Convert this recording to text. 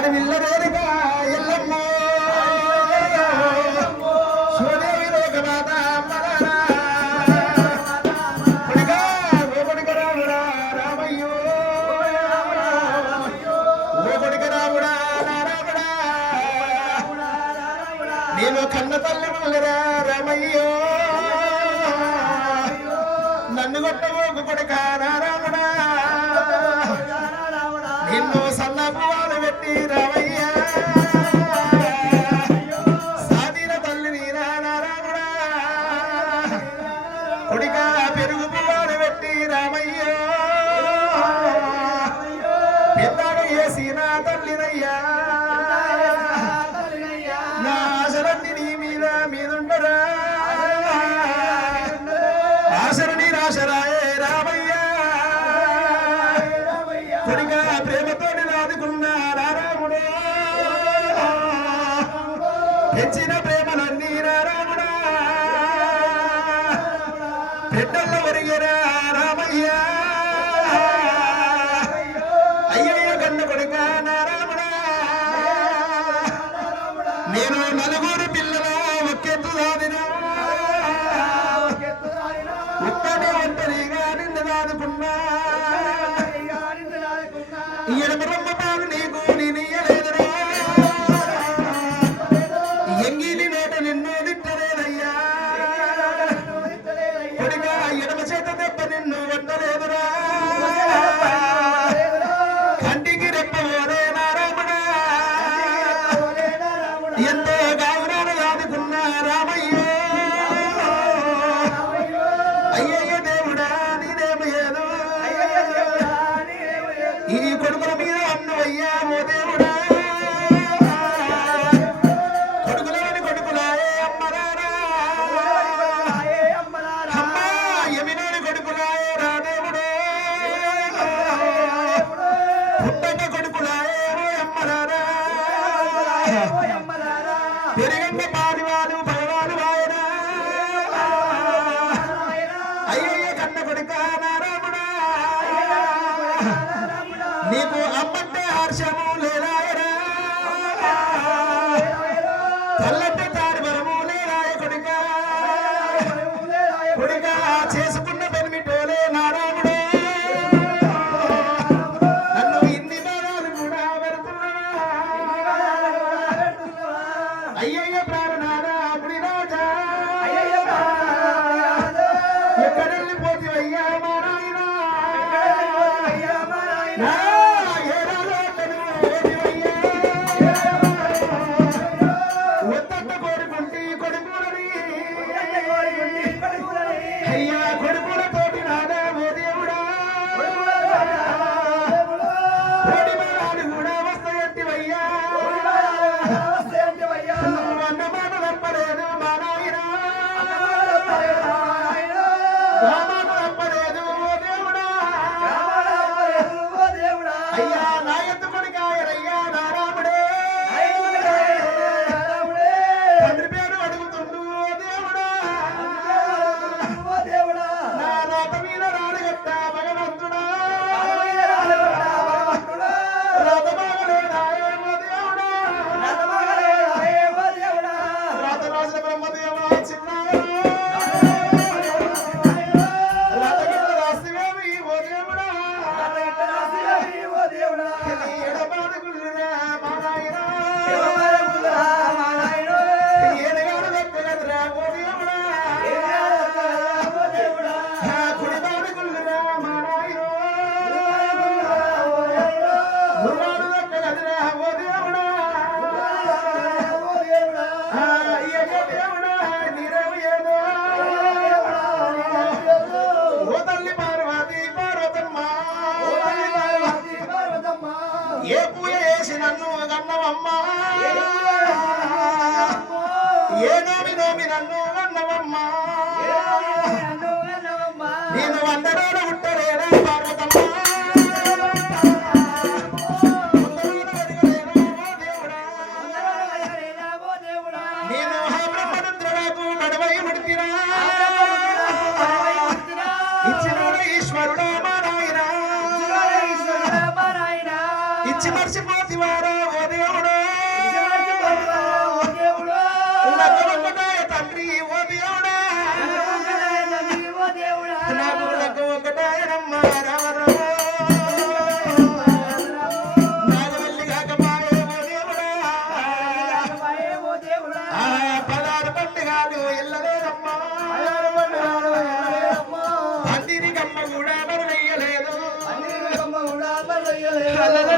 అడవిల్లరేరుగా ఎల్లమ్మ. సూర్యవి రోగమాత రామయ్యో. రాముడా నేను కన్న తల్లి వల్లరా రామయ్యో. నన్ను కొట్టబోకు కొడుక రామ సీనా తల్లినయ్యా. నా ఆశలన్నీ నీ మీద మీదుండరా. ఆశలు నీ రాశరాయే రామయ్యా. కొడిగా ప్రేమతో నాదుకున్నా రారాముడా. పెంచిన ప్రేమలన్నీ రారాముడా. పెద్దల్లో ఒరిగరా రామయ్యా. తిరిగింది పాదివాదు Yeah. ఏ పూజ చేసి నన్ను గన్నవమ్మా? ఏ నోమి నోమి నన్ను గన్నవమ్మా? నేను వంద రోజులు పిచ్చి మర్చిపోతివారా ఓ దేవుడు. తండ్రి ఓ దేవుడా. నాకు నాకు ఒకటాయనమ్మా రామ రామ la la